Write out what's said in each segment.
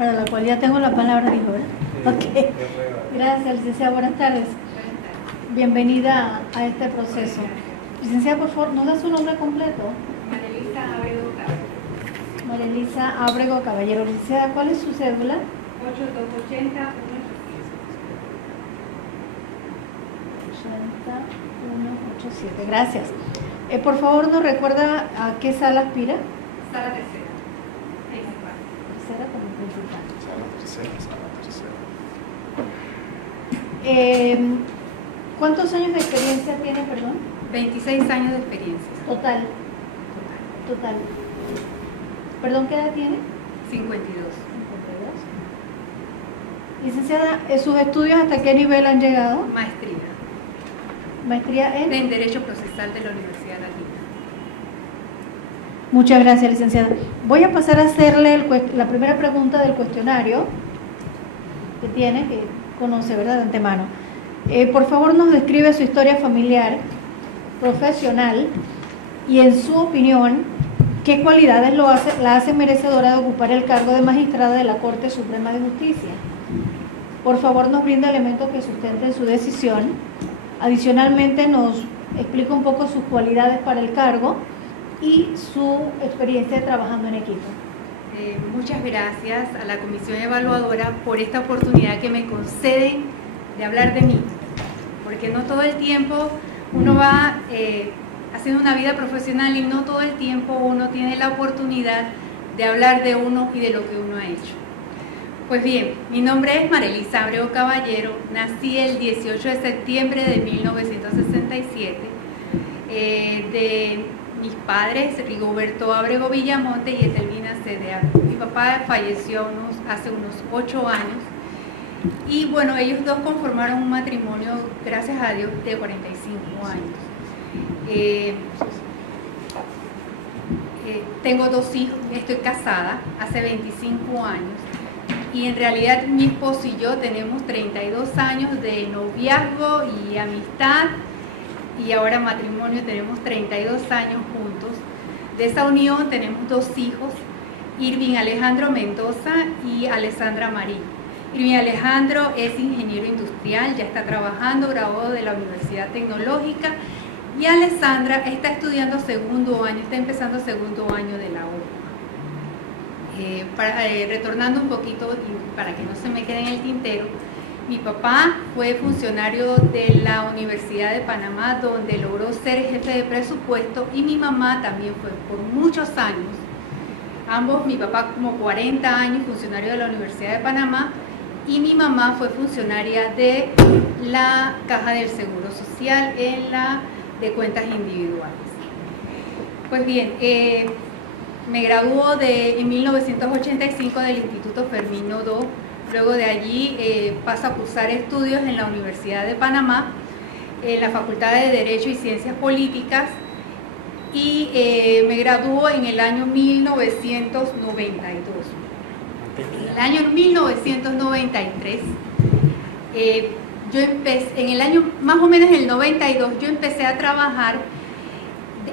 para la cual ya tengo la palabra, dijo, ¿verdad? Ok. Gracias, licenciada. Buenas tardes. Bienvenida a este proceso. Licenciada, por favor, ¿nos da su nombre completo? Marelisa Ábrego Caballero. Marelisa Ábrego Caballero. Licenciada, ¿cuál es su cédula? 8280 80187. Gracias. Por favor, ¿nos recuerda a qué sala aspira? Sala tercera. Tercera como principal. ¿Cuántos años de experiencia tiene, perdón? 26 años de experiencia. Total. ¿Perdón, qué edad tiene? 52. 52. Licenciada, ¿sus estudios hasta qué nivel han llegado? Maestría. Maestría En Derecho Procesal de la Universidad de Latina. Muchas gracias, licenciada. Voy a pasar a hacerle la primera pregunta del cuestionario que tiene, que conoce, ¿verdad?, de antemano. Por favor, nos describe su historia familiar, profesional y, en su opinión, ¿qué cualidades la hacen merecedora de ocupar el cargo de magistrada de la Corte Suprema de Justicia? Por favor, nos brinda elementos que sustenten su decisión. Adicionalmente, nos explica un poco sus cualidades para el cargo y su experiencia trabajando en equipo. Muchas gracias a la Comisión Evaluadora por esta oportunidad que me conceden de hablar de mí, porque no todo el tiempo uno va haciendo una vida profesional y no todo el tiempo uno tiene la oportunidad de hablar de uno y de lo que uno ha hecho. Pues bien, mi nombre es Marelisa Ábrego Caballero, nací el 18 de septiembre de 1967, de mis padres, Rigoberto Ábrego Villamonte y Etelvina Cede Ábrego. Mi papá falleció hace unos 8 años y bueno, ellos dos conformaron un matrimonio, gracias a Dios, de 45 años. Tengo 2 hijos, estoy casada hace 25 años y en realidad mi esposo y yo tenemos 32 años de noviazgo y amistad y ahora matrimonio, tenemos 32 años juntos. De esa unión tenemos 2 hijos, Irving Alejandro Mendoza y Alessandra María. Irving Alejandro es ingeniero industrial, ya está trabajando, graduado de la Universidad Tecnológica, y Alessandra está estudiando segundo año, está empezando segundo año de la UPA. Retornando un poquito y para que no se me quede en el tintero, mi papá fue funcionario de la Universidad de Panamá, donde logró ser jefe de presupuesto, y mi mamá también fue por muchos años, ambos, mi papá como 40 años, funcionario de la Universidad de Panamá, y mi mamá fue funcionaria de la Caja del Seguro Social en la de cuentas individuales. Pues bien, me graduó en 1985 del Instituto Fermín Odoh. Luego de allí pasa a cursar estudios en la Universidad de Panamá, en la Facultad de Derecho y Ciencias Políticas, y me graduó en el año 1992. En el año 1993, yo empecé, en el año más o menos en el 92, yo empecé a trabajar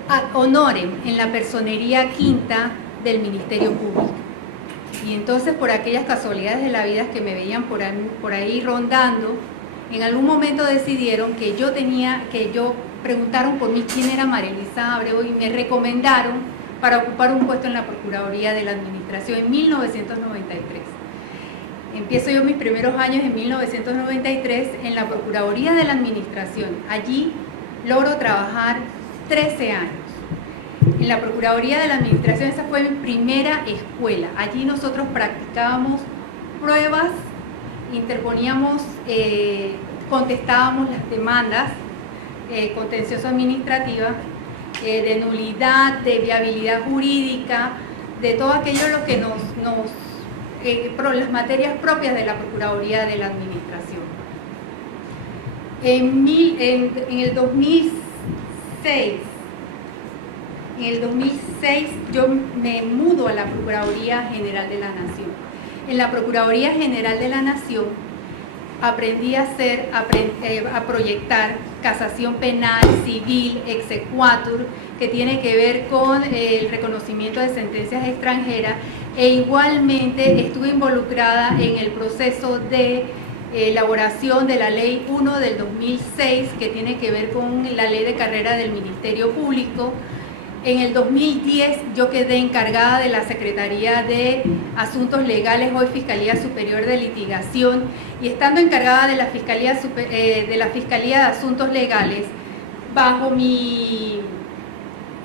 ad honorem en la personería quinta del Ministerio Público. Y entonces, por aquellas casualidades de la vida que me veían por ahí rondando, en algún momento decidieron que preguntaron por mí quién era Marelisa Ábrego y me recomendaron para ocupar un puesto en la Procuraduría de la Administración en 1993. Empiezo yo mis primeros años en 1993 en la Procuraduría de la Administración. Allí logro trabajar 13 años. En la Procuraduría de la Administración, esa fue mi primera escuela. Allí nosotros practicábamos pruebas, interponíamos, contestábamos las demandas contencioso-administrativas, de nulidad, de viabilidad jurídica, de todo aquello lo que las materias propias de la Procuraduría de la Administración. En el 2006 yo me mudo a la Procuraduría General de la Nación. En la Procuraduría General de la Nación aprendí a proyectar casación penal, civil, exequatur, que tiene que ver con el reconocimiento de sentencias extranjeras, e igualmente estuve involucrada en el proceso de elaboración de la Ley 1 del 2006, que tiene que ver con la Ley de Carrera del Ministerio Público. En el 2010 yo quedé encargada de la Secretaría de Asuntos Legales, hoy Fiscalía Superior de Litigación, y estando encargada de la Fiscalía de Asuntos Legales, bajo mi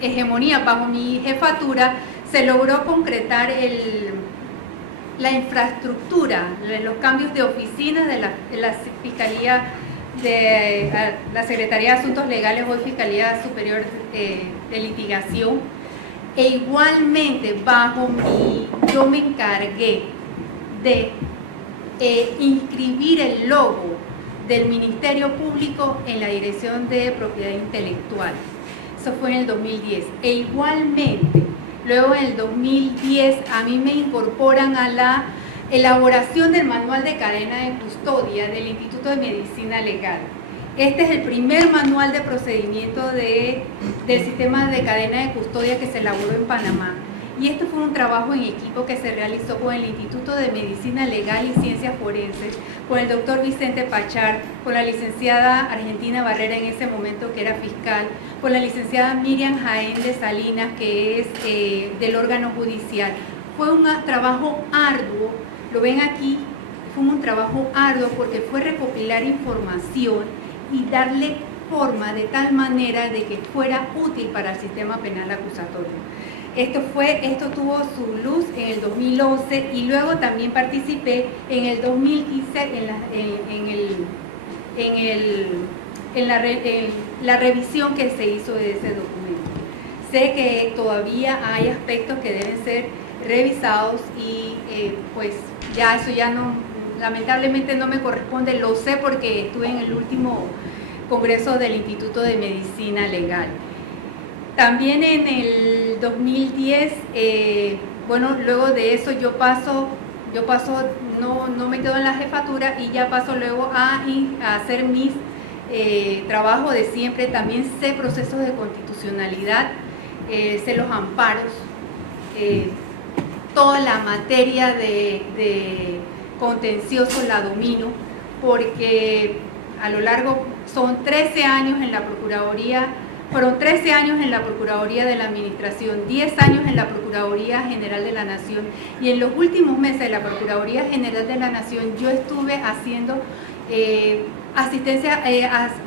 hegemonía, bajo mi jefatura, se logró concretar la infraestructura, los cambios de oficinas de la Fiscalía de la Secretaría de Asuntos Legales, hoy Fiscalía Superior de Litigación, e igualmente yo me encargué de inscribir el logo del Ministerio Público en la Dirección de Propiedad Intelectual. Eso fue en el 2010. E igualmente, luego en el 2010 a mí me incorporan a la elaboración del manual de cadena de custodia del Instituto de Medicina Legal. Este es el primer manual de procedimiento del sistema de cadena de custodia que se elaboró en Panamá. Y esto fue un trabajo en equipo que se realizó con el Instituto de Medicina Legal y Ciencias Forenses, con el doctor Vicente Pachar, con la licenciada Argentina Barrera en ese momento, que era fiscal, con la licenciada Miriam Jaén de Salinas, que es del órgano judicial. Fue un trabajo arduo, lo ven aquí, fue un trabajo arduo porque fue recopilar información y darle forma de tal manera de que fuera útil para el sistema penal acusatorio. Esto tuvo su luz en el 2011 y luego también participé en el 2015 en la revisión que se hizo de ese documento. Sé que todavía hay aspectos que deben ser revisados y pues ya eso ya no, lamentablemente no me corresponde, lo sé porque estuve en el último congreso del Instituto de Medicina Legal. También en el 2010, bueno, luego de eso yo paso, no me quedo en la jefatura y ya paso luego a hacer mis trabajos de siempre. También sé procesos de constitucionalidad, sé los amparos, toda la materia de contencioso la domino, porque a lo largo son 13 años en la Procuraduría. Fueron 13 años en la Procuraduría de la Administración, 10 años en la Procuraduría General de la Nación, y en los últimos meses de la Procuraduría General de la Nación yo estuve haciendo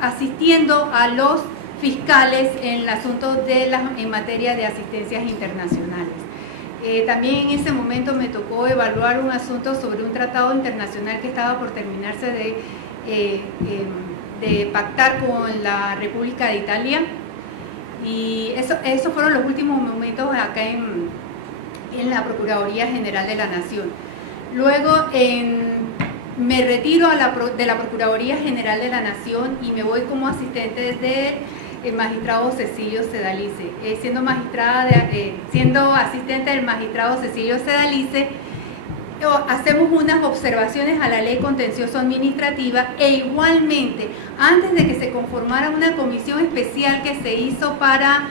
asistiendo a los fiscales en el asunto en materia de asistencias internacionales. También en ese momento me tocó evaluar un asunto sobre un tratado internacional que estaba por terminarse de pactar con la República de Italia. Y esos fueron los últimos momentos acá en la Procuraduría General de la Nación. Luego me retiro de la Procuraduría General de la Nación y me voy como asistente del magistrado Cecilio Sedalice. Siendo asistente del magistrado Cecilio Sedalice, hacemos unas observaciones a la ley contencioso administrativa e igualmente antes de que se conformara una comisión especial que se hizo para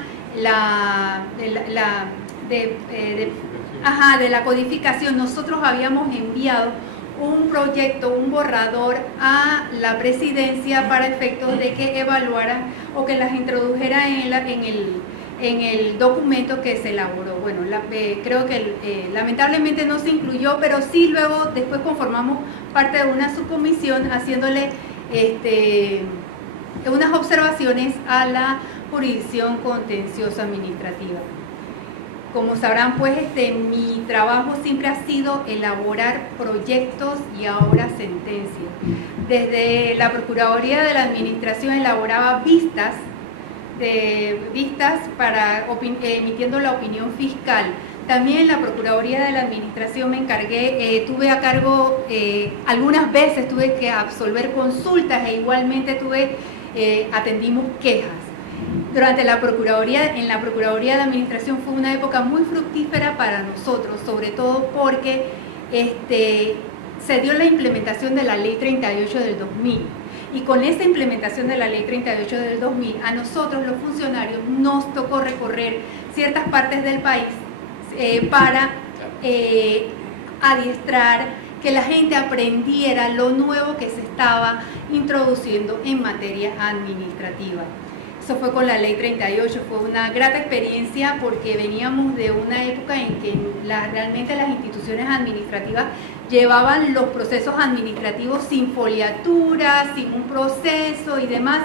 de la codificación, nosotros habíamos enviado un proyecto, un borrador a la presidencia para efectos de que evaluara o que las introdujera en el documento que se elaboró. Bueno, creo que lamentablemente no se incluyó, pero sí luego después conformamos parte de una subcomisión haciéndole unas observaciones a la jurisdicción contenciosa administrativa. Como sabrán, pues mi trabajo siempre ha sido elaborar proyectos y ahora sentencias. Desde la Procuraduría de la Administración elaboraba vistas para emitiendo la opinión fiscal. También en la Procuraduría de la Administración me encargué, tuve a cargo, algunas veces tuve que absolver consultas e igualmente atendimos quejas. En la Procuraduría de la Administración fue una época muy fructífera para nosotros, sobre todo porque se dio la implementación de la Ley 38 del 2000. Y con esa implementación de la Ley 38 del 2000, a nosotros los funcionarios nos tocó recorrer ciertas partes del país para adiestrar, que la gente aprendiera lo nuevo que se estaba introduciendo en materia administrativa. Eso fue con la Ley 38, fue una grata experiencia porque veníamos de una época en que realmente las instituciones administrativas llevaban los procesos administrativos sin foliatura, sin un proceso y demás,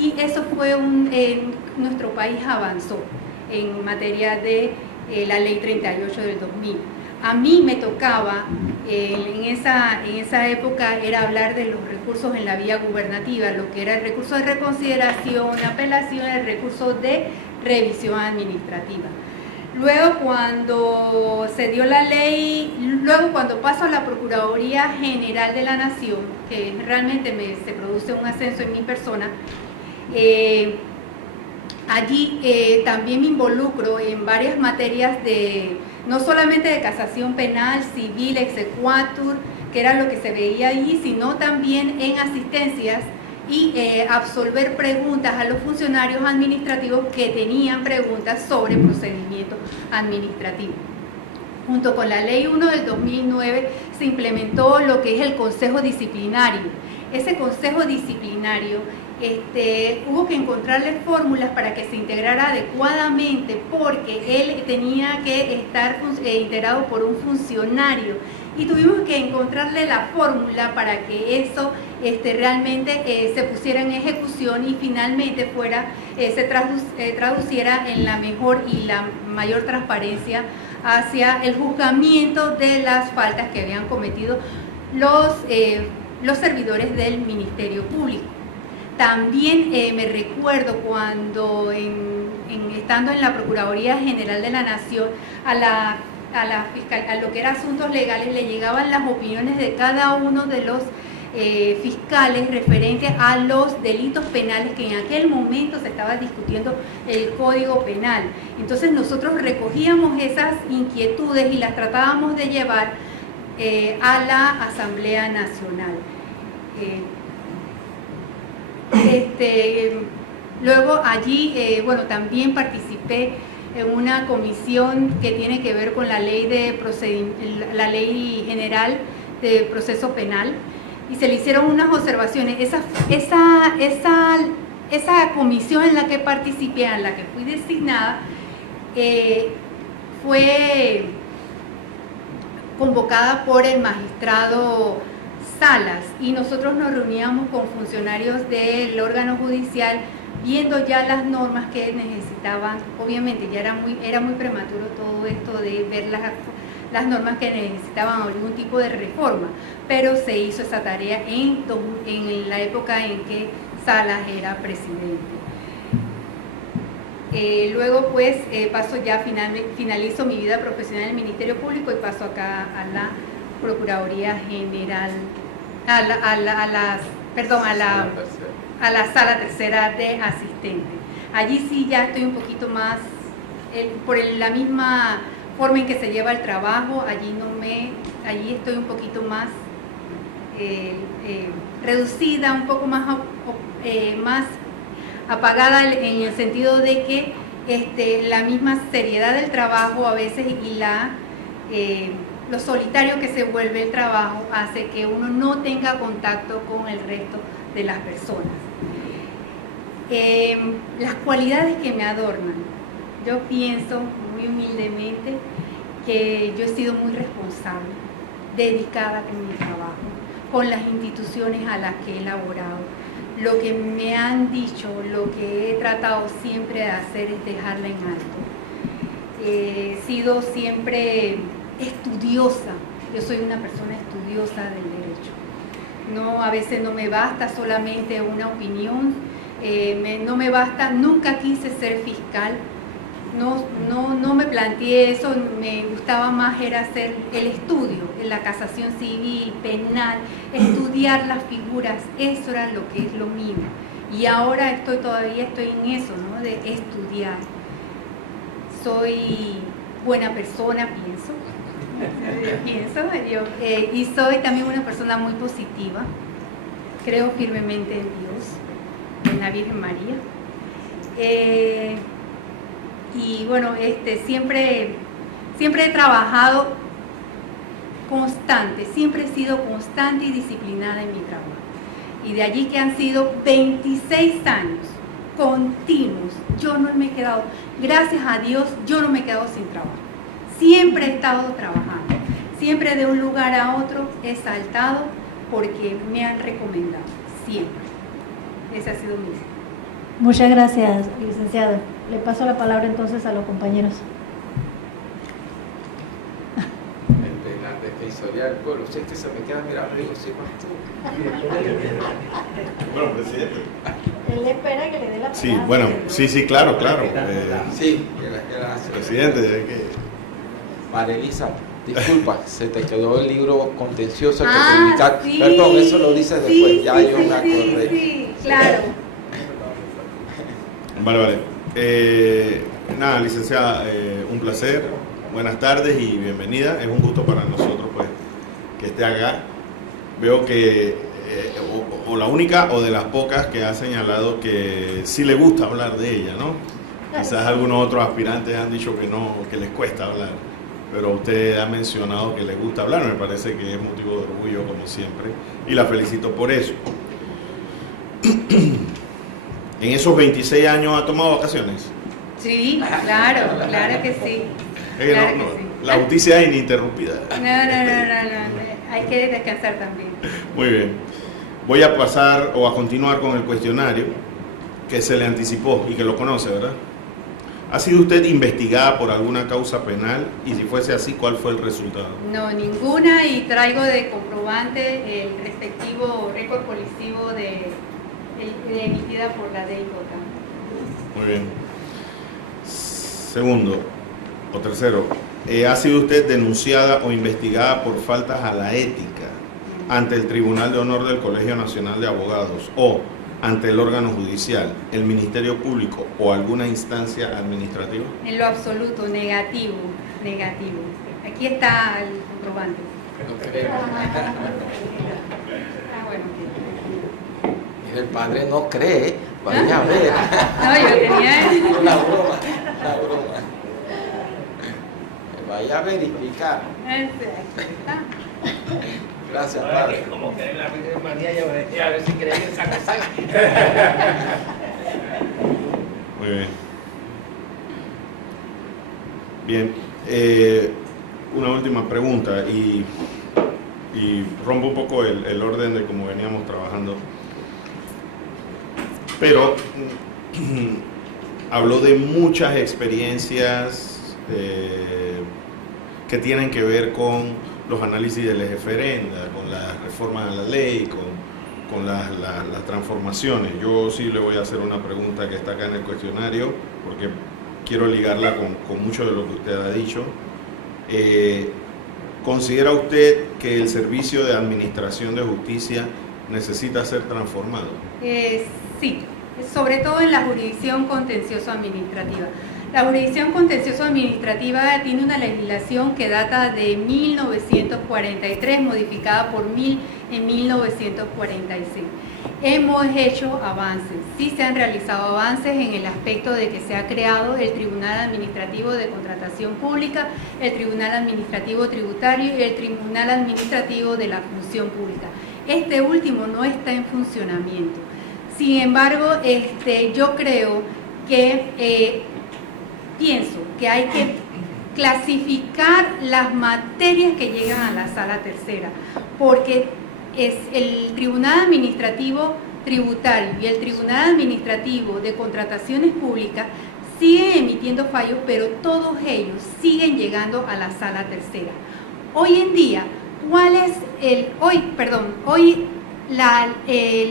y eso fue nuestro país avanzó en materia de la Ley 38 del 2000. A mí me tocaba, en esa época, era hablar de los recursos en la vía gubernativa, lo que era el recurso de reconsideración, apelación, el recurso de revisión administrativa. Luego, cuando se dio la ley, luego cuando paso a la Procuraduría General de la Nación, que realmente se produce un ascenso en mi persona, allí también me involucro en varias materias no solamente de casación penal, civil, exequatur, que era lo que se veía allí, sino también en asistencias y absolver preguntas a los funcionarios administrativos que tenían preguntas sobre procedimiento administrativo. Junto con la Ley 1 del 2009 se implementó lo que es el Consejo Disciplinario. Ese Consejo Disciplinario hubo que encontrarle fórmulas para que se integrara adecuadamente, porque él tenía que estar integrado por un funcionario y tuvimos que encontrarle la fórmula para que eso realmente se pusiera en ejecución y finalmente se traduciera en la mejor y la mayor transparencia hacia el juzgamiento de las faltas que habían cometido los servidores del Ministerio Público. También me recuerdo cuando, estando en la Procuraduría General de la Nación, a lo que era asuntos legales, le llegaban las opiniones de cada uno de los fiscales referentes a los delitos penales que en aquel momento se estaba discutiendo el Código Penal. Entonces nosotros recogíamos esas inquietudes y las tratábamos de llevar a la Asamblea Nacional. Luego allí, también participé en una comisión que tiene que ver con la ley general de proceso penal y se le hicieron unas observaciones. Esa comisión en la que participé, en la que fui designada, fue convocada por el magistrado Salas y nosotros nos reuníamos con funcionarios del órgano judicial viendo ya las normas que necesitaban. Obviamente ya era muy prematuro todo esto de ver las normas que necesitaban algún tipo de reforma, pero se hizo esa tarea en la época en que Salas era presidente. Luego pues finalizo mi vida profesional en el Ministerio Público y paso acá a la Procuraduría General, a la Sala Tercera de Asistente. Allí sí ya estoy un poquito más, por la misma forma en que se lleva el trabajo, allí estoy un poquito más reducida, un poco más apagada en el sentido de que la misma seriedad del trabajo a veces y lo solitario que se vuelve el trabajo hace que uno no tenga contacto con el resto de las personas. Las cualidades que me adornan, yo pienso muy humildemente que yo he sido muy responsable, dedicada con mi trabajo, con las instituciones a las que he laborado. Lo que me han dicho, lo que he tratado siempre de hacer es dejarla en alto. He sido siempre estudiosa, yo soy una persona estudiosa del derecho. A veces no me basta solamente una opinión, no me basta, nunca quise ser fiscal, no me planteé eso, me gustaba más era hacer el estudio, en la casación civil, penal, estudiar las figuras, eso era lo que es lo mío. Y ahora todavía estoy en eso, ¿no? De estudiar. Soy buena persona, pienso. Y soy también una persona muy positiva. Creo firmemente en Dios, en la Virgen María. Y bueno, siempre he trabajado constante, siempre he sido constante y disciplinada en mi trabajo. Y de allí que han sido 26 años continuos. Yo no me he quedado, gracias a Dios, yo no me he quedado sin trabajo. Siempre he estado trabajando. Siempre de un lugar a otro he saltado porque me han recomendado. Siempre. Ese ha sido mi vida. Muchas gracias, licenciado. Le paso la palabra entonces a los compañeros. El penal defensoría del pueblo. Si es que se me queda mirando, digo, sí, más tú. Bueno, presidente. Él espera que le dé la palabra. Sí, bueno, sí, claro. Sí, gracias. Presidente, hay que... Marelisa, disculpa, se te quedó el libro contencioso que Ah, publicaste. sí, Perdón, eso lo dices después, sí, ya sí, yo sí, me acordé. Sí, claro. Vale. Nada, licenciada, un placer. Buenas tardes y bienvenida. Es un gusto para nosotros pues que esté acá. Veo que o la única o de las pocas que ha señalado que sí le gusta hablar de ella, ¿no? Quizás algunos otros aspirantes han dicho que no, que les cuesta hablar, pero usted ha mencionado que le gusta hablar. Me parece que es motivo de orgullo como siempre y la felicito por eso. ¿En esos 26 años ha tomado vacaciones? Sí, claro que sí. Es que Claro no, que sí. la justicia es ininterrumpida. No. Hay que descansar también. Muy bien. Voy a pasar o a continuar con el cuestionario que se le anticipó y que lo conoce, ¿verdad? ¿Ha sido usted investigada por alguna causa penal? Y si fuese así, ¿cuál fue el resultado? No, ninguna, y traigo de comprobante el respectivo récord policivo emitida por la DIJ. Muy bien. Segundo o tercero, ¿ha sido usted denunciada o investigada por faltas a la ética ante el Tribunal de Honor del Colegio Nacional de Abogados o ante el órgano judicial, el Ministerio Público o alguna instancia administrativa? En lo absoluto, negativo. Aquí está el comprobante. No creo. Bueno. El padre no cree, vaya a ver. No, yo tenía... Una broma. Vaya a verificar. Gracias, padre. Como que en la Virgen María, yo decía, a ver si creen en Santa Sangre. Muy bien. Bien, una última pregunta y rompo un poco el orden de cómo veníamos trabajando. Pero habló de muchas experiencias que tienen que ver con los análisis del eje ferenda, con las reformas a la ley, con las transformaciones. Yo sí le voy a hacer una pregunta que está acá en el cuestionario, porque quiero ligarla con mucho de lo que usted ha dicho. ¿Considera usted que el servicio de administración de justicia necesita ser transformado? Sí, sobre todo en la jurisdicción contencioso-administrativa. La jurisdicción contencioso-administrativa tiene una legislación que data de 1943, modificada en 1946. Hemos hecho avances, sí se han realizado avances en el aspecto de que se ha creado el Tribunal Administrativo de Contratación Pública, el Tribunal Administrativo Tributario y el Tribunal Administrativo de la Función Pública. Este último no está en funcionamiento. Sin embargo, yo creo que pienso que hay que clasificar las materias que llegan a la sala tercera, porque es el Tribunal Administrativo Tributario y el Tribunal Administrativo de Contrataciones Públicas siguen emitiendo fallos, pero todos ellos siguen llegando a la sala tercera. Hoy en día,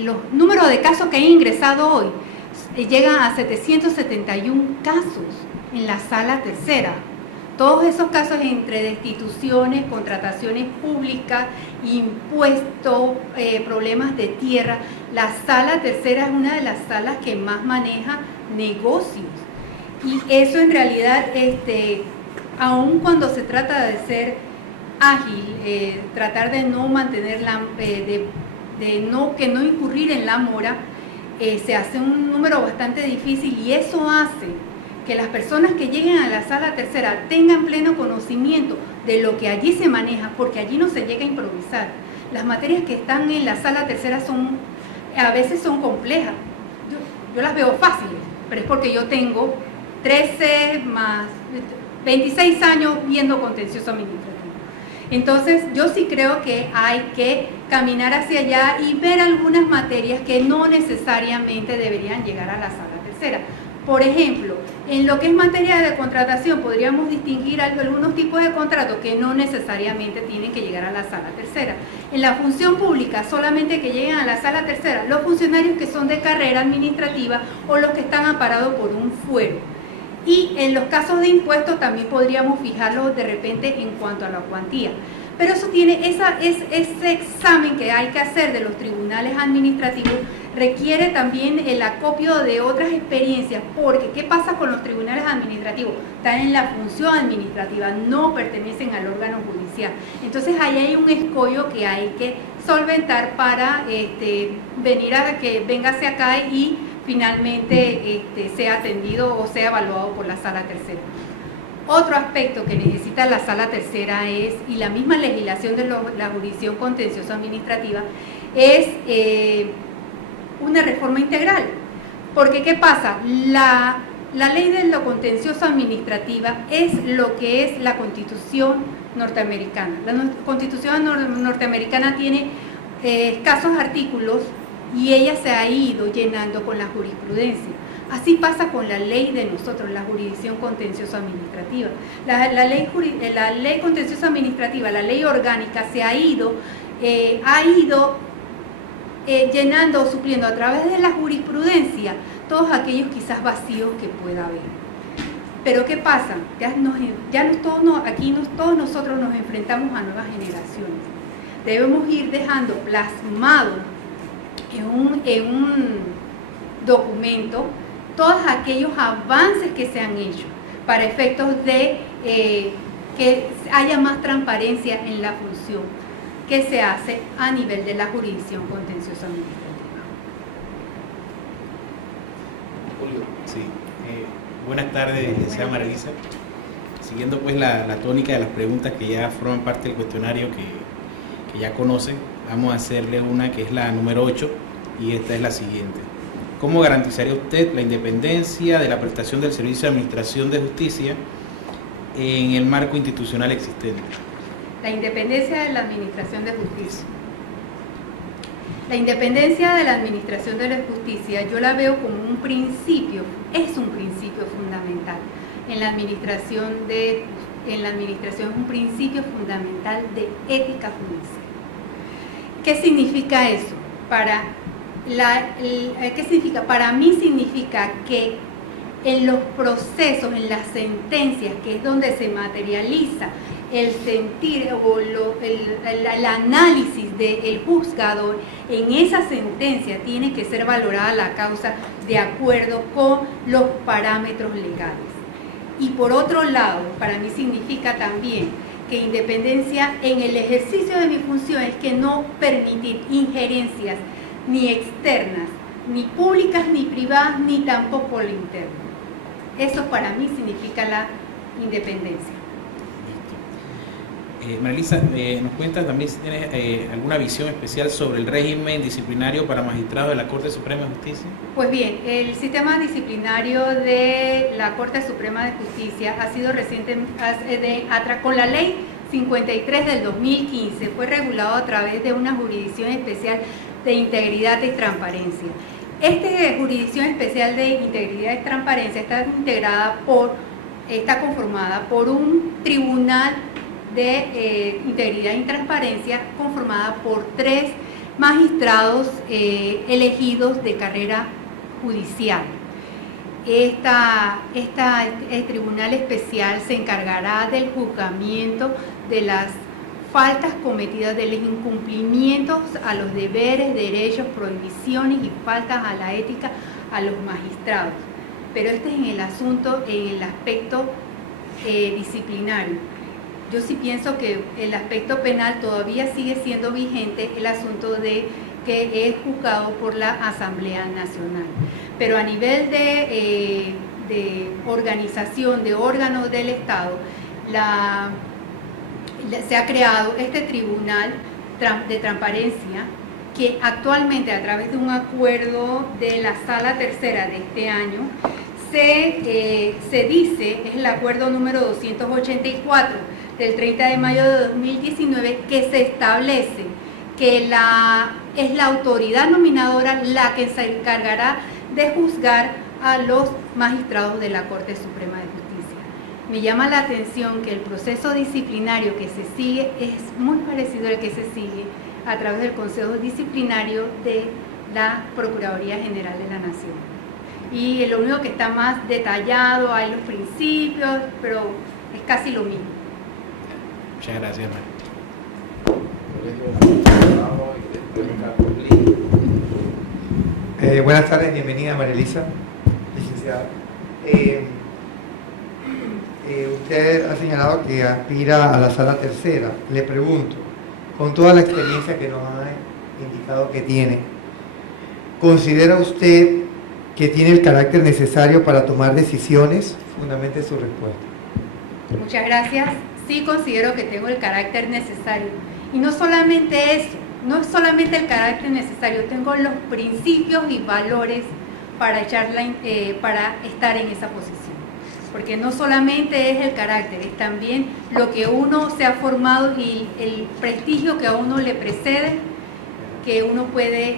los números de casos que han ingresado hoy llegan a 771 casos en la sala tercera. Todos esos casos entre destituciones, contrataciones públicas, impuestos, problemas de tierra. La sala tercera es una de las salas que más maneja negocios. Y eso en realidad, aun cuando se trata de ser ágil, tratar de no mantener que no incurrir en la mora, se hace un número bastante difícil, y eso hace que las personas que lleguen a la sala tercera tengan pleno conocimiento de lo que allí se maneja, porque allí no se llega a improvisar. Las materias que están en la sala tercera a veces son complejas. Yo las veo fáciles, pero es porque yo tengo 13 más 26 años viendo contencioso administrativo. Entonces, yo sí creo que hay que caminar hacia allá y ver algunas materias que no necesariamente deberían llegar a la sala tercera. Por ejemplo, en lo que es materia de contratación, podríamos distinguir algunos tipos de contratos que no necesariamente tienen que llegar a la sala tercera. En la función pública, solamente que lleguen a la sala tercera los funcionarios que son de carrera administrativa o los que están amparados por un fuero. Y en los casos de impuestos también podríamos fijarlo de repente en cuanto a la cuantía. Pero eso tiene ese examen que hay que hacer de los tribunales administrativos, requiere también el acopio de otras experiencias, porque ¿qué pasa con los tribunales administrativos? Están en la función administrativa, no pertenecen al órgano judicial. Entonces ahí hay un escollo que hay que solventar para venir a que vengase acá y finalmente sea atendido o sea evaluado por la sala tercera. Otro aspecto que necesita la sala tercera es, y la misma legislación de la jurisdicción contencioso administrativa, es una reforma integral. Porque ¿qué pasa? La ley de lo contencioso administrativa es lo que es la Constitución norteamericana. La Constitución norteamericana tiene escasos artículos y ella se ha ido llenando con la jurisprudencia. Así pasa con la ley de nosotros, la jurisdicción contencioso administrativa. La ley contencioso administrativa, la ley orgánica, se ha ido llenando o supliendo a través de la jurisprudencia todos aquellos quizás vacíos que pueda haber. Pero ¿qué pasa? Todos nosotros nos enfrentamos a nuevas generaciones. Debemos ir dejando plasmado en un documento todos aquellos avances que se han hecho para efectos de que haya más transparencia en la función que se hace a nivel de la jurisdicción contencioso administrativa. Julio. Sí. Buenas tardes, licenciada Marisa. Siguiendo pues la tónica de las preguntas que ya forman parte del cuestionario que ya conocen, vamos a hacerle una que es la número 8, y esta es la siguiente. ¿Cómo garantizaría usted la independencia de la prestación del servicio de administración de justicia en el marco institucional existente? La independencia de la administración de justicia. La independencia de la administración de la justicia yo la veo como un principio, es un principio fundamental. En la administración es un principio fundamental de ética judicial. ¿Qué significa eso? ¿Qué significa? Para mí significa que en los procesos, en las sentencias, que es donde se materializa el sentir o el análisis del juzgador, en esa sentencia tiene que ser valorada la causa de acuerdo con los parámetros legales. Y por otro lado, para mí significa también que independencia en el ejercicio de mi función es que no permitir injerencias ni externas, ni públicas, ni privadas, ni tampoco lo interno. Eso para mí significa la independencia. Marisa, nos cuenta también si tienes alguna visión especial sobre el régimen disciplinario para magistrados de la Corte Suprema de Justicia. Pues bien, el sistema disciplinario de la Corte Suprema de Justicia ha sido reciente, con la ley 53 del 2015, fue regulado a través de una jurisdicción especial de integridad y transparencia. Esta jurisdicción especial de integridad y transparencia está conformada por un tribunal de integridad y transparencia conformada por 3 magistrados elegidos de carrera judicial. Este tribunal especial se encargará del juzgamiento de las faltas cometidas, de los incumplimientos a los deberes, derechos, prohibiciones y faltas a la ética a los magistrados. Pero este es en el aspecto disciplinario. yo sí pienso que el aspecto penal todavía sigue siendo vigente el asunto de que es juzgado por la Asamblea Nacional. Pero a nivel de organización de órganos del Estado, se ha creado este tribunal de transparencia que actualmente, a través de un acuerdo de la Sala Tercera de este año, se dice, es el acuerdo número 284 del 30 de mayo de 2019, que se establece que es la autoridad nominadora la que se encargará de juzgar a los magistrados de la Corte Suprema de Justicia. Me llama la atención que el proceso disciplinario que se sigue es muy parecido al que se sigue a través del Consejo Disciplinario de la Procuraduría General de la Nación. Y lo único que está más detallado, hay los principios, pero es casi lo mismo. Muchas gracias, María. Buenas tardes, bienvenida María Elisa, licenciada. Usted ha señalado que aspira a la Sala Tercera. Le pregunto, con toda la experiencia que nos ha indicado que tiene, ¿considera usted que tiene el carácter necesario para tomar decisiones? Fundamente su respuesta. Muchas gracias. Sí considero que tengo el carácter necesario. Y no solamente eso, no es solamente el carácter necesario, tengo los principios y valores para estar en esa posición. Porque no solamente es el carácter, es también lo que uno se ha formado y el prestigio que a uno le precede, que uno puede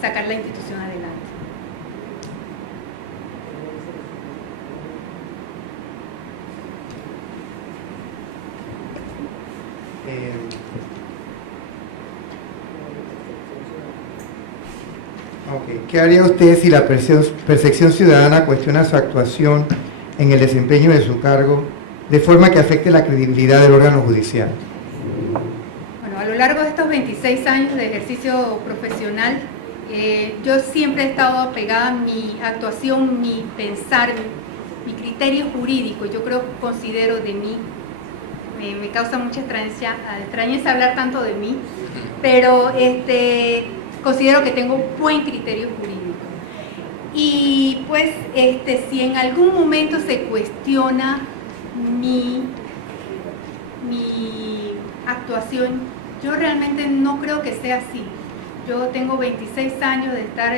sacar la institución adelante. ¿Qué haría usted si la percepción ciudadana cuestiona su actuación en el desempeño de su cargo de forma que afecte la credibilidad del órgano judicial? Bueno, a lo largo de estos 26 años de ejercicio profesional, yo siempre he estado apegada a mi actuación, mi pensar, mi criterio jurídico. Yo considero de mí, me causa mucha extrañeza hablar tanto de mí, pero considero que un buen criterio jurídico. Y pues si en algún momento se cuestiona mi actuación, yo realmente no creo que sea así. Yo tengo 26 años de estar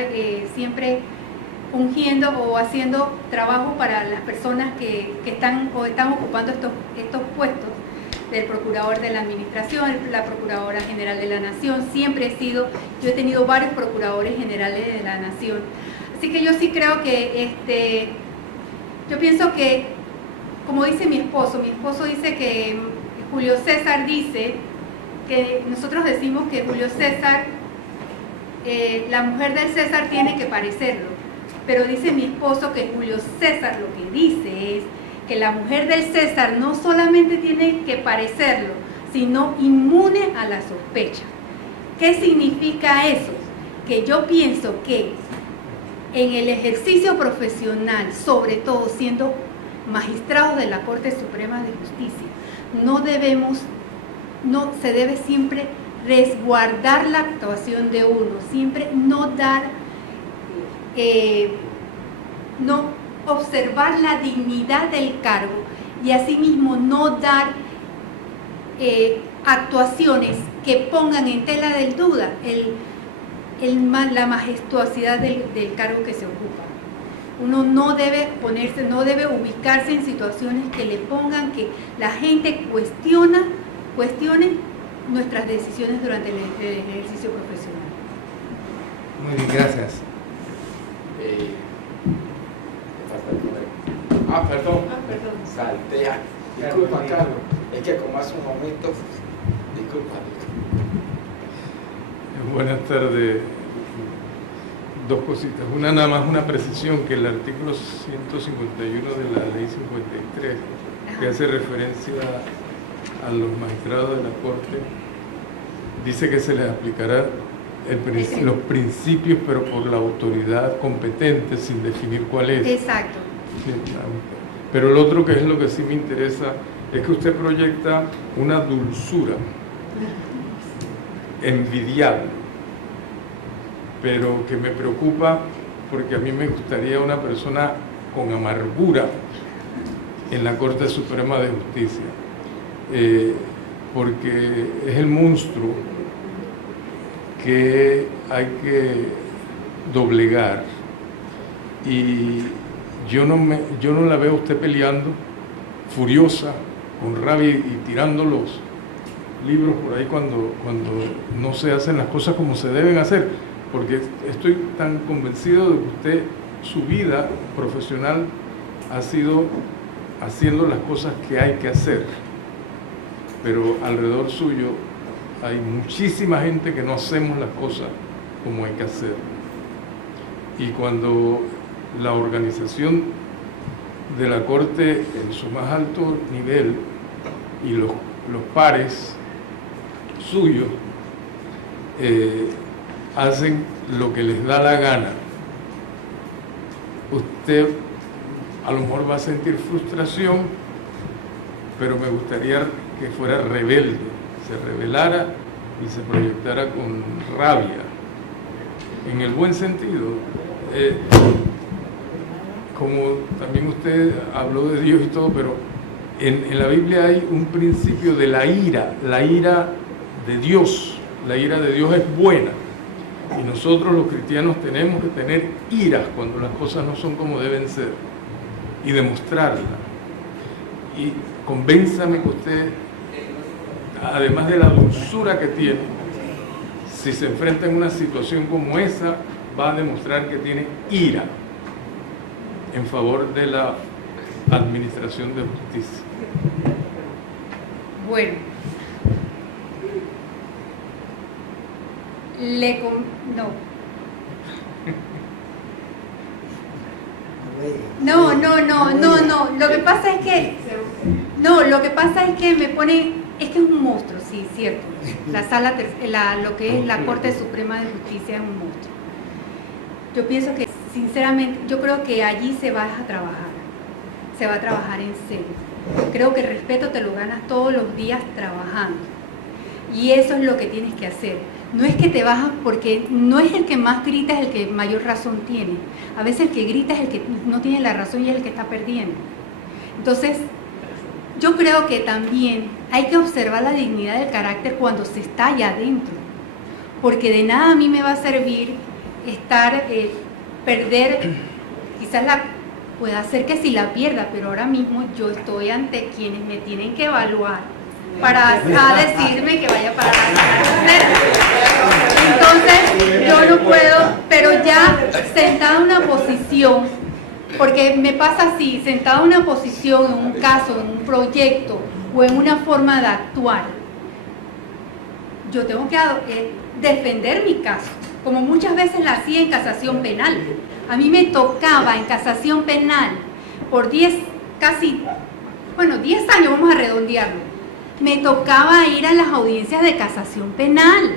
siempre ungiendo o haciendo trabajo para las personas que están ocupando estos puestos, del procurador de la administración, la procuradora general de la nación. Yo he tenido varios procuradores generales de la nación. Así que yo sí creo que, yo pienso que, como dice mi esposo dice que Julio César dice que nosotros decimos que Julio César, la mujer del César tiene que parecerlo, pero dice mi esposo que Julio César lo que dice es que la mujer del César no solamente tiene que parecerlo, sino inmune a la sospecha. ¿Qué significa eso? Que yo pienso que en el ejercicio profesional, sobre todo siendo magistrados de la Corte Suprema de Justicia, se debe siempre resguardar la actuación de uno, siempre observar la dignidad del cargo y asimismo no dar actuaciones que pongan en tela de duda la majestuosidad del cargo que se ocupa. Uno no debe ubicarse en situaciones que le pongan que la gente cuestione nuestras decisiones durante el ejercicio profesional. Muy bien, gracias. Perdón. Saltea. Disculpa, Carlos. Es que como hace un momento, disculpa. Buenas tardes. Dos cositas. Una, nada más una precisión, que el artículo 151 de la ley 53, que hace referencia a los magistrados de la Corte, dice que se les aplicará los principios, pero por la autoridad competente, sin definir cuál es. Exacto. Sí, pero el otro, que es lo que sí me interesa, es que usted proyecta una dulzura envidiable, pero que me preocupa porque a mí me gustaría una persona con amargura en la Corte Suprema de Justicia, porque es el monstruo que hay que doblegar, y yo no la veo a usted peleando, furiosa, con rabia y tirando los libros por ahí cuando no se hacen las cosas como se deben hacer, porque estoy tan convencido de que usted, su vida profesional ha sido haciendo las cosas que hay que hacer, pero alrededor suyo hay muchísima gente que no hacemos las cosas como hay que hacer. Y cuando la organización de la Corte en su más alto nivel y los pares suyos hacen lo que les da la gana, usted a lo mejor va a sentir frustración, pero me gustaría que fuera rebelde, se rebelara y se proyectara con rabia, en el buen sentido. Como también usted habló de Dios y todo, pero en la Biblia hay un principio de la ira de Dios. La ira de Dios es buena, y nosotros los cristianos tenemos que tener iras cuando las cosas no son como deben ser y demostrarla. Y convénzame que usted, además de la dulzura que tiene, si se enfrenta en una situación como esa, va a demostrar que tiene ira en favor de la administración de justicia. Bueno, no. Lo que pasa es que me pone, es que es un monstruo, sí, cierto. Lo que es la Corte Suprema de Justicia es un monstruo. Yo pienso que, sinceramente, yo creo que allí se va a trabajar en serio. Creo que el respeto te lo ganas todos los días trabajando, y eso es lo que tienes que hacer. No es que te bajas, porque no es el que más grita es el que mayor razón tiene. A veces el que grita es el que no tiene la razón y es el que está perdiendo. Entonces, yo creo que también hay que observar la dignidad del carácter cuando se está allá adentro, porque de nada a mí me va a servir perder, quizás pueda hacer que sí la pierda, pero ahora mismo yo estoy ante quienes me tienen que evaluar para decirme que vaya para la Entonces, yo no puedo, pero ya sentada en una posición, porque me pasa así, sentada en una posición, en un caso, en un proyecto o en una forma de actuar, yo tengo que defender mi caso, como muchas veces la hacía en casación penal. A mí me tocaba en casación penal por 10 años, vamos a redondearlo. Me tocaba ir a las audiencias de casación penal.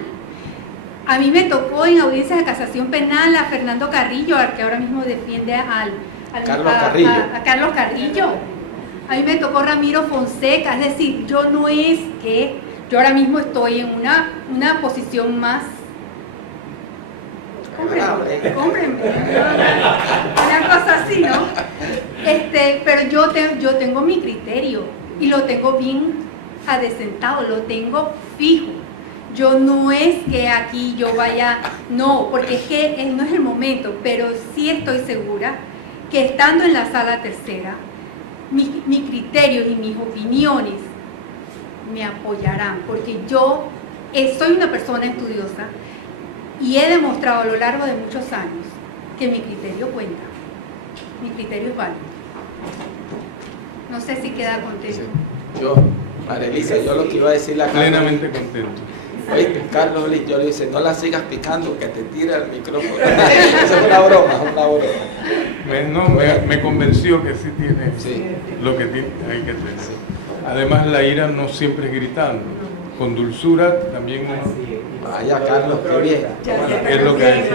A mí me tocó en audiencias de casación penal a Fernando Carrillo, al que ahora mismo defiende a Carlos Carrillo. A mí me tocó Ramiro Fonseca. Es decir, yo no es que yo ahora mismo estoy en una posición más... Cómprenme. Una cosa así, ¿no? Pero yo tengo mi criterio y lo tengo bien adesentado, lo tengo fijo. Yo no es que aquí yo vaya, no, porque es que no es el momento, pero sí estoy segura que estando en la sala tercera, mis criterios y mis opiniones me apoyarán, porque yo soy una persona estudiosa y he demostrado a lo largo de muchos años que mi criterio cuenta, mi criterio es válido. No sé si queda contento. Sí. María Elisa, yo lo que iba a decirle a Carlos, plenamente contento. Oye, Carlos, yo le dice, no la sigas picando, que te tira el micrófono. Esa es una broma, Me convenció que sí tiene lo que hay que tener. Además, la ira no siempre es gritando, con dulzura también. Vaya, Carlos, qué bien. Es lo que hay.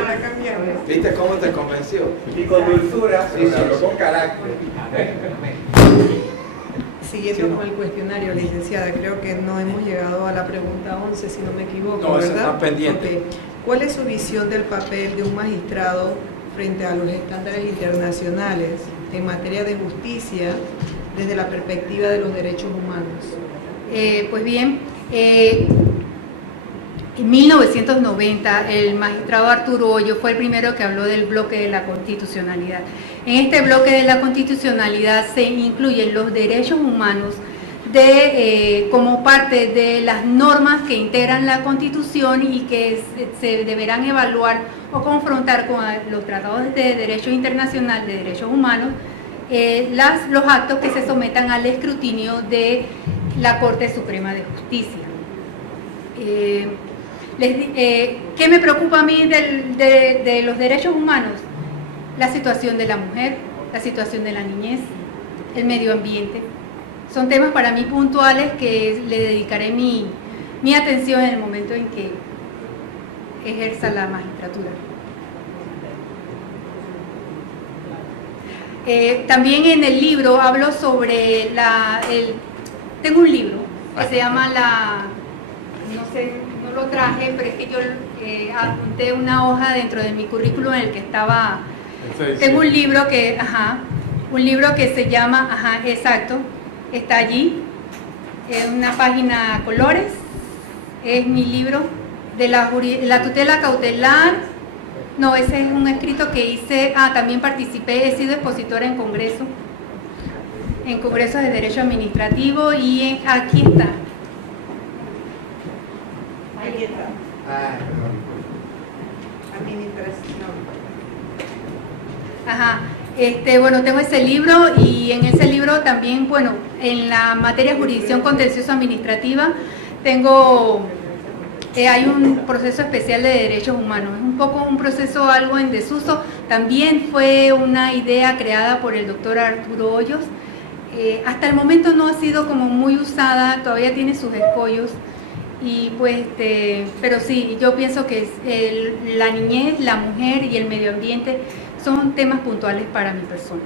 ¿Viste cómo te convenció? Y con dulzura, pero con carácter. Siguiendo ¿Sí, no? con el cuestionario, licenciada, creo que no hemos llegado a la pregunta 11, si no me equivoco, No, esa ¿verdad? está pendiente. Ok. ¿Cuál es su visión del papel de un magistrado frente a los estándares internacionales en materia de justicia desde la perspectiva de los derechos humanos? Pues bien, en 1990 el magistrado Arturo Hoyo fue el primero que habló del bloque de la constitucionalidad. En este bloque de la constitucionalidad se incluyen los derechos humanos como parte de las normas que integran la Constitución y que se deberán evaluar o confrontar con los tratados de derecho internacional de derechos humanos, los actos que se sometan al escrutinio de la Corte Suprema de Justicia. ¿Qué me preocupa a mí de los derechos humanos? La situación de la mujer, la situación de la niñez, el medio ambiente. Son temas para mí puntuales que le dedicaré mi atención en el momento en que ejerza la magistratura. También en el libro hablo sobre tengo un libro que se llama no sé, no lo traje, pero es que yo apunté una hoja dentro de mi currículum en el que estaba. Tengo un libro que se llama, exacto, está allí, en una página a colores, es mi libro de la tutela cautelar. No, ese es un escrito que hice, también participé, he sido expositora en congresos de Derecho Administrativo y aquí está. Ahí está. Administración. Bueno, tengo ese libro y en ese libro también, bueno, en la materia de jurisdicción contencioso administrativa hay un proceso especial de derechos humanos. Es un poco un proceso algo en desuso. También fue una idea creada por el doctor Arturo Hoyos. Hasta el momento no ha sido como muy usada, todavía tiene sus escollos. Y pues, pero sí, yo pienso que la niñez, la mujer y el medio ambiente son temas puntuales para mi persona.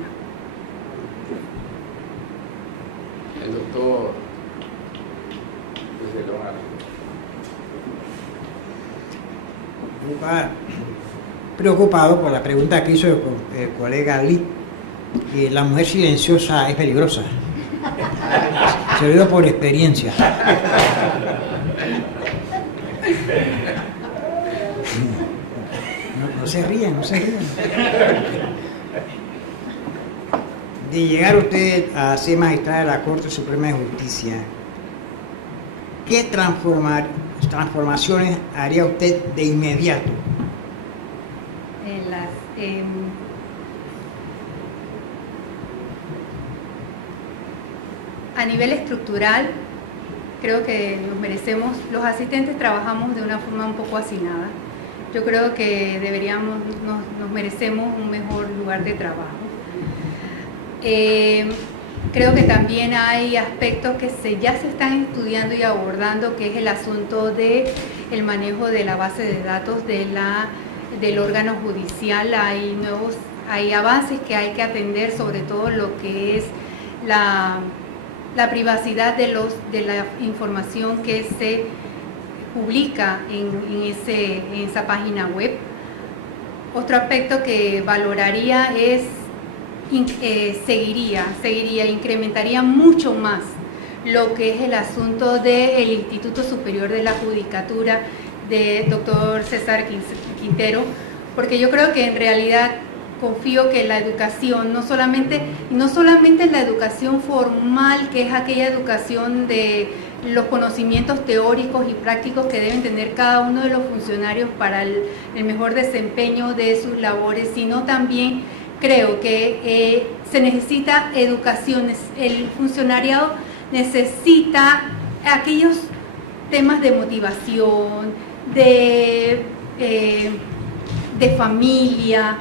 El doctor desde Leonardo. Preocupado por la pregunta que hizo el colega Lee, que la mujer silenciosa es peligrosa. Se lo digo por experiencia. No se rían, no se rían. De llegar usted a ser magistrada de la Corte Suprema de Justicia, ¿qué transformaciones haría usted de inmediato? A nivel estructural, creo que los asistentes trabajamos de una forma un poco hacinada. Yo creo que nos merecemos un mejor lugar de trabajo. Creo que también hay aspectos que ya se están estudiando y abordando, que es el asunto del manejo de la base de datos del órgano judicial. Hay avances que hay que atender, sobre todo lo que es la privacidad de la información que se publica en esa página web. Otro aspecto que valoraría es incrementaría mucho más lo que es el asunto del Instituto Superior de la Judicatura de doctor César Quintero, porque yo creo que en realidad confío que la educación, no solamente la educación formal, que es aquella educación de los conocimientos teóricos y prácticos que deben tener cada uno de los funcionarios para el mejor desempeño de sus labores, sino también creo que se necesita educación. El funcionariado necesita aquellos temas de motivación, de familia.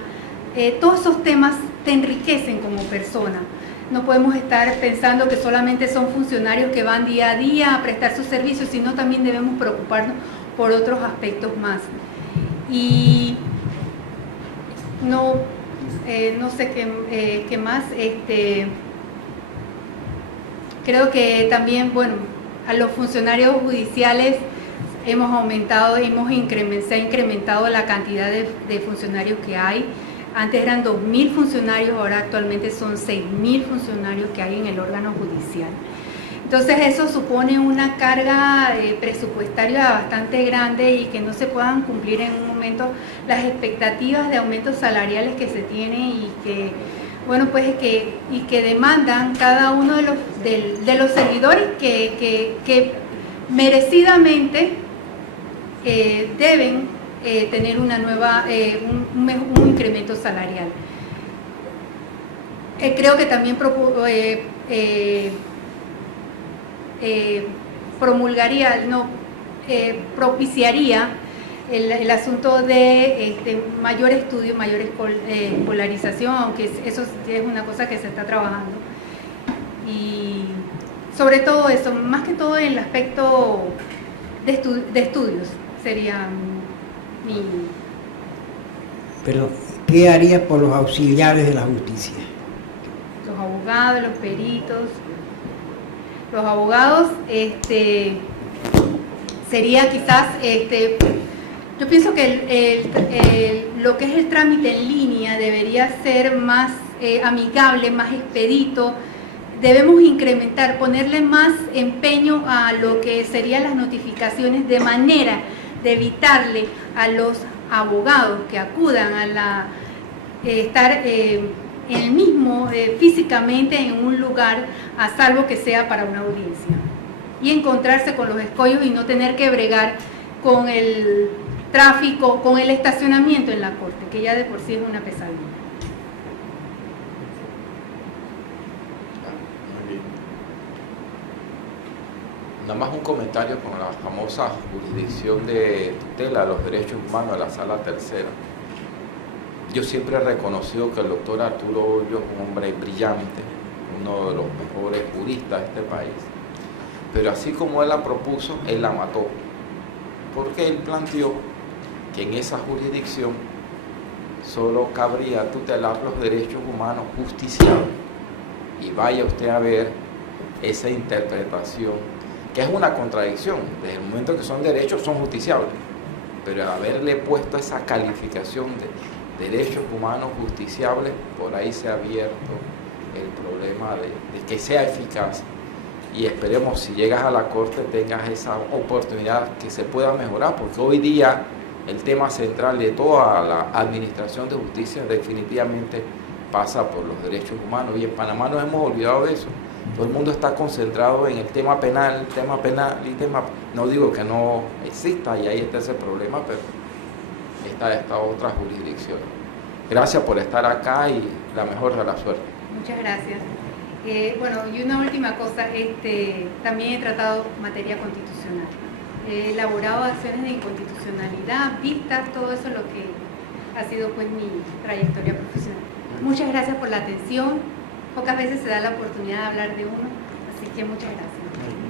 Todos esos temas te enriquecen como persona. No podemos estar pensando que solamente son funcionarios que van día a día a prestar sus servicios, sino también debemos preocuparnos por otros aspectos más. Y no sé qué más. Creo que también, bueno, a los funcionarios judiciales hemos aumentado, se ha incrementado la cantidad de funcionarios que hay. Antes eran 2.000 funcionarios, ahora actualmente son 6.000 funcionarios que hay en el órgano judicial. Entonces eso supone una carga presupuestaria bastante grande y que no se puedan cumplir en un momento las expectativas de aumentos salariales que se tienen y que, bueno, pues que demandan cada uno de los servidores que merecidamente deben tener una nueva, un incremento salarial. Creo que también propiciaría el asunto de mayor estudio, mayor escolarización, aunque eso es una cosa que se está trabajando. Y sobre todo eso, más que todo en el aspecto de estudios, sería mi... Pero, ¿qué haría por los auxiliares de la justicia? Los abogados, los peritos. Los abogados, sería quizás, yo pienso que lo que es el trámite en línea debería ser más amigable, más expedito. Debemos incrementar, ponerle más empeño a lo que serían las notificaciones de manera de evitarle a los abogados que acudan a estar en el mismo, físicamente en un lugar, a salvo que sea para una audiencia, y encontrarse con los escollos y no tener que bregar con el tráfico, con el estacionamiento en la corte, que ya de por sí es una pesadilla. Nada más un comentario con la famosa jurisdicción de tutela de los derechos humanos de la Sala Tercera. Yo siempre he reconocido que el doctor Arturo Hoyos es un hombre brillante, uno de los mejores juristas de este país, pero así como él la propuso, él la mató, porque él planteó que en esa jurisdicción solo cabría tutelar los derechos humanos justiciables, y vaya usted a ver esa interpretación, que es una contradicción. Desde el momento que son derechos, son justiciables, pero al haberle puesto esa calificación de derechos humanos justiciables, por ahí se ha abierto el problema de que sea eficaz, y esperemos, si llegas a la corte, tengas esa oportunidad que se pueda mejorar, porque hoy día el tema central de toda la administración de justicia definitivamente pasa por los derechos humanos, y en Panamá nos hemos olvidado de eso. Todo el mundo está concentrado en el tema penal, no digo que no exista, y ahí está ese problema, pero está esta otra jurisdicción. Gracias por estar acá y la mejor de la suerte. Muchas gracias. Bueno, y una última cosa, también he tratado materia constitucional. He elaborado acciones de inconstitucionalidad, vistas, todo eso es lo que ha sido pues mi trayectoria profesional. Muchas gracias por la atención. Pocas veces se da la oportunidad de hablar de uno, así que muchas gracias.